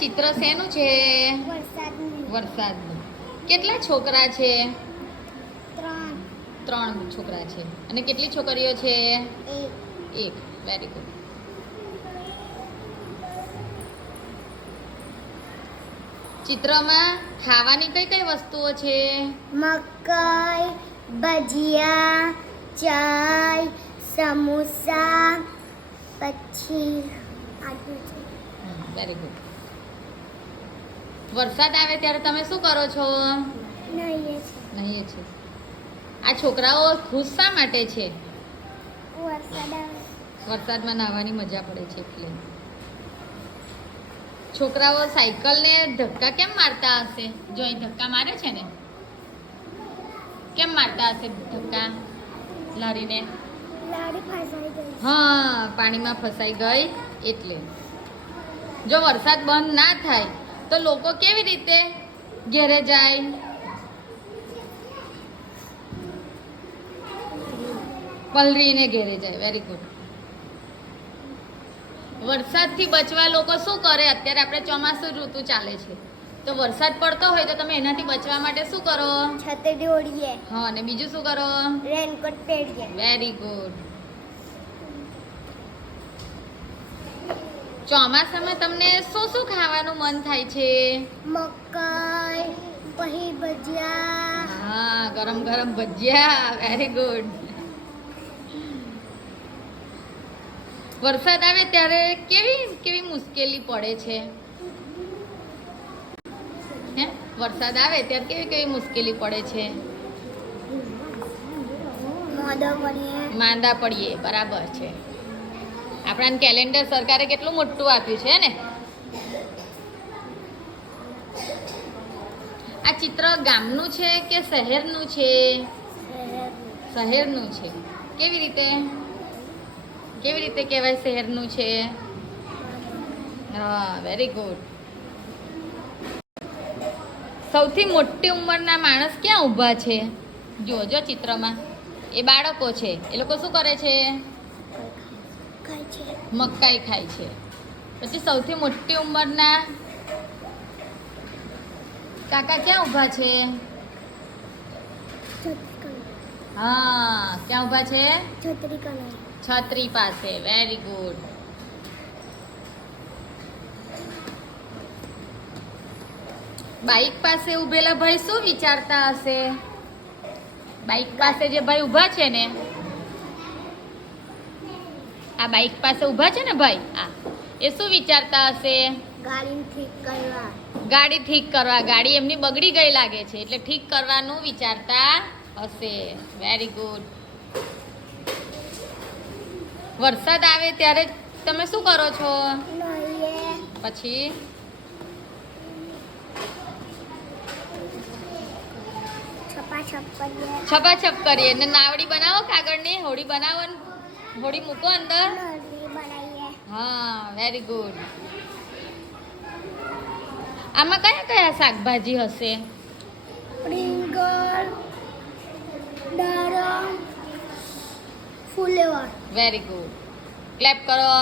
ચિત્ર શેનું છે? વરસાદનું. કેટલા છોકરા છે? 3 છોકરા છે. અને કેટલી છોકરીઓ છે? 1. Very good. ચિત્રમાં ખાવાની કઈ કઈ વસ્તુઓ છે? મકાઈ, ભજીયા, ચાય, સમોસા, પછી આટલું છે. Very good. વરસાદ આવે ત્યારે તમે શું કરો છો? નહીએ છે. આ છોકરાઓ ખુશ શા માટે છે? વરસાદ આવે. વરસાદમાં નાહવાની મજા પડે છે એટલે. છોકરાઓ સાયકલને ધક્કા કેમ મારતા હશે? જો અહીં ધક્કા મારે છે ને, કેમ મારતા હશે ધક્કા? લારીને લારી ફસાઈ ગઈ. હા, પાણીમાં ફસાઈ ગઈ એટલે. જો વરસાદ બંધ ના થાય તો લોકો કેવી રીતે ઘેરે જાય? પલરીને ઘેરે જાય. Very good. વરસાદથી બચવા લોકો શું કરે? અત્યારે આપણે ચોમાસું ઋતુ ચાલે છે, તો વરસાદ પડતો હોય તો તમે એનાથી બચવા માટે શું કરો? છત્રી ઓઢીએ. હા, અને બીજું શું કરો? રેનકોટ પહેરીએ. Very good. ચોમાસામાં તમને શું શું ખાવાનું મન થાય છે? મકાઈ, પછી ભજીયા. હા, ગરમ ગરમ ભજીયા. Very good. વરસાદ આવે ત્યારે કેવી કેવી મુશ્કેલી પડે છે? હે, વરસાદ આવે ત્યારે કેવી કેવી મુશ્કેલી પડે છે? માંદા પડીએ. બરાબર છે. આપણાને કેલેન્ડર સરકારે કેટલું મોટું આપ્યું છે ને. આ ચિત્ર ગામનું છે કે શહેરનું છે? શહેરનું છે. કેવી રીતે કહેવાય શહેરનું છે? હા, વેરી ગુડ. સૌથી મોટી ઉંમરના માણસ ક્યાં ઊભા છે? જોજો ચિત્રમાં. એ બાળકો છે. એ લોકો શું કરે છે? મકાઈ ખાય છે. પછી સૌથી મોટી ઉંમરના કાકા ક્યાં ઊભા છે? હા, ક્યાં ઊભા છે? છત્રી પાસે. Very good. બાઈક પાસે ઊભેલા ભાઈ શું વિચારતા હશે? બાઈક પાસે જે ભાઈ ઊભા છે ને, આ બાઈક પાસે ઊભા છે ને ભાઈ, એ શું વિચારતા હશે? ગાડી ઠીક કરવા. ગાડી ઠીક કરવા. ગાડી એમની બગડી ગઈ લાગે છે એટલે ઠીક કરવાનું વિચારતા હશે. Very good. વરસાદ આવે ત્યારે તમે શું કરો છો? પછી છપાછપ કરીએ ને નાવડી બનાવો કાગળની. હોડી બનાવો, હોડી મૂકો અંદર. હા, વેરી ગુડ. આમાં કયા કયા શાકભાજી હશે? રીંગણ, દાડમ, ફુલેવર. Very good. ક્લેપ કરો.